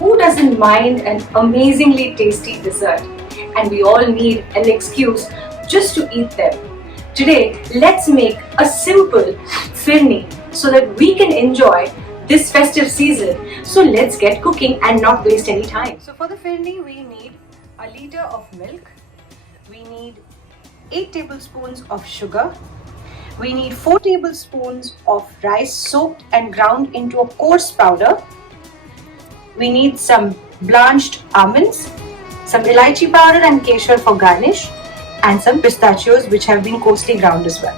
Who doesn't mind an amazingly tasty dessert? And we all need an excuse just to eat them. Today, let's make a simple PHIRNI so that we can enjoy this festive season. So let's get cooking and not waste any time. So for the PHIRNI, we need a liter of milk. We need 8 tablespoons of sugar. We need 4 tablespoons of rice soaked and ground into a coarse powder. We need some blanched almonds, some elaichi powder and KHEER for garnish, and some pistachios which have been coarsely ground as well.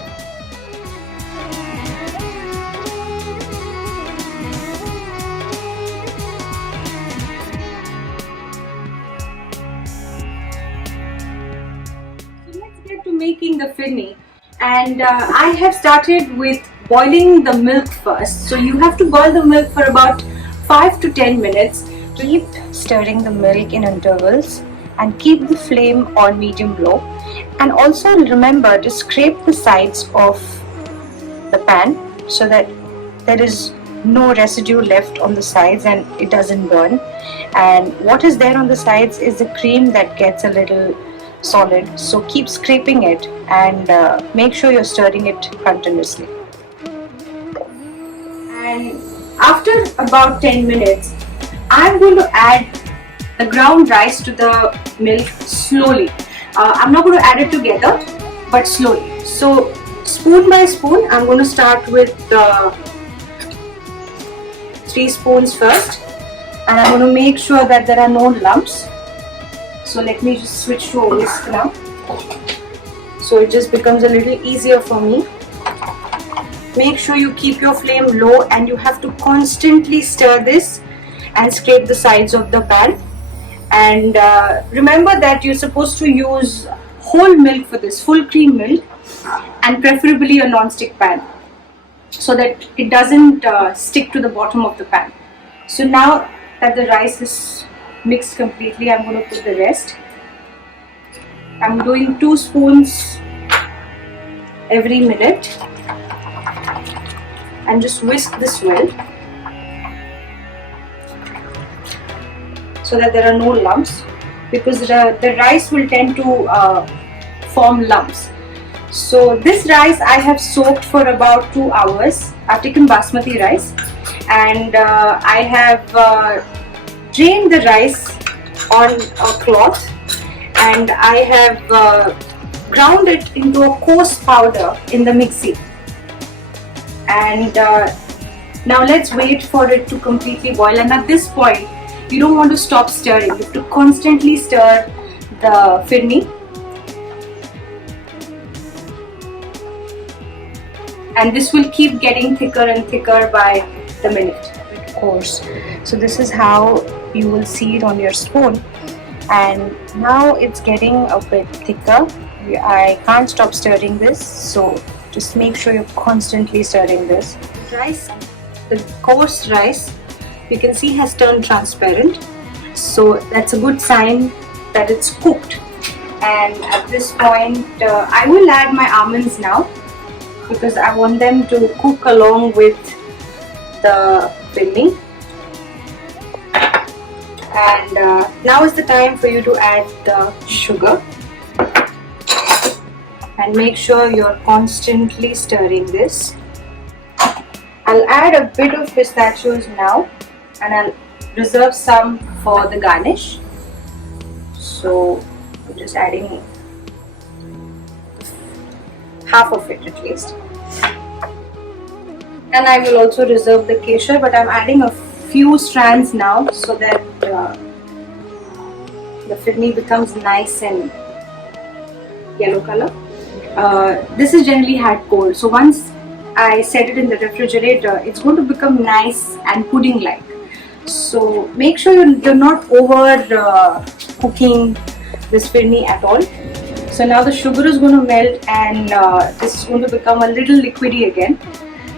So let's get to making the PHIRNI. And I have started with boiling the milk first. So you have to boil the milk for about 5 to 10 minutes. Keep stirring the milk in intervals and keep the flame on medium low. And also remember to scrape the sides of the pan so that there is no residue left on the sides and it doesn't burn. And what is there on the sides is the cream that gets a little solid, so keep scraping it and make sure you're stirring it continuously. And after about 10 minutes, I'm going to add the ground rice to the milk slowly. I'm not going to add it together, but slowly. So spoon by spoon, I'm going to start with 3 spoons first, and I'm going to make sure that there are no lumps. So let me just switch to a whisk now. So it just becomes a little easier for me. Make sure you keep your flame low and you have to constantly stir this and scrape the sides of the pan. And remember that you're supposed to use whole milk for this, full cream milk, and preferably a non-stick pan so that it doesn't stick to the bottom of the pan. So now that the rice is mixed completely, I'm going to put the rest. I'm doing 2 spoons every minute and just whisk this well so that there are no lumps, because the rice will tend to form lumps. So this rice I have soaked for about 2 hours. I've taken basmati rice and I have drained the rice on a cloth and I have ground it into a coarse powder in the mixie. And now let's wait for it to completely boil. And at this point, you don't want to stop stirring. You have to constantly stir the PHIRNI. And this will keep getting thicker and thicker by the minute. Coarse. So this is how you will see it on your spoon, and now it's getting a bit thicker. I can't stop stirring this, so just make sure you're constantly stirring this. Rice, the coarse rice, you can see has turned transparent, so that's a good sign that it's cooked. And at this point I will add my almonds now because I want them to cook along with the PHIRNI. And now is the time for you to add the sugar, and make sure you're constantly stirring this. I'll add a bit of pistachios now and I'll reserve some for the garnish. So I'm just adding half of it at least. And I will also reserve the KHEER, but I'm adding a few strands now so that the PHIRNI becomes nice and yellow color. This is generally had cold, so once I set it in the refrigerator, it's going to become nice and pudding like. So make sure you're not over cooking this PHIRNI at all. So now the sugar is going to melt and this is going to become a little liquidy again.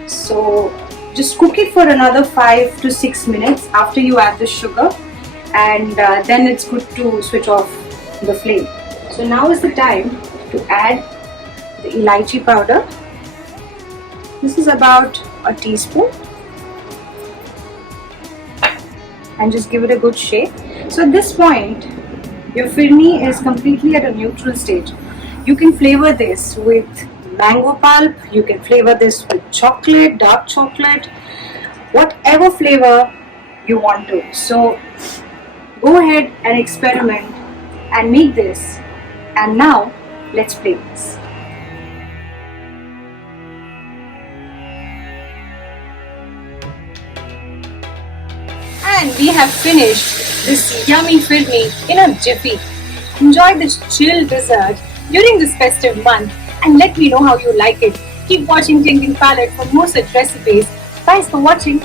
So just cook it for another 5 to 6 minutes after you add the sugar, and then it's good to switch off the flame. So now is the time to add the elaichi powder. This is about a teaspoon, and just give it a good shake. So at this point, your firni is completely at a neutral stage. You can flavor this with mango pulp, you can flavor this with chocolate, dark chocolate, whatever flavor you want to. So go ahead and experiment and make this. And now let's play this. And we have finished this yummy firni in a jiffy. Enjoy this chill dessert during this festive month and let me know how you like it. Keep watching Tingling Palette for more such recipes. Thanks for watching.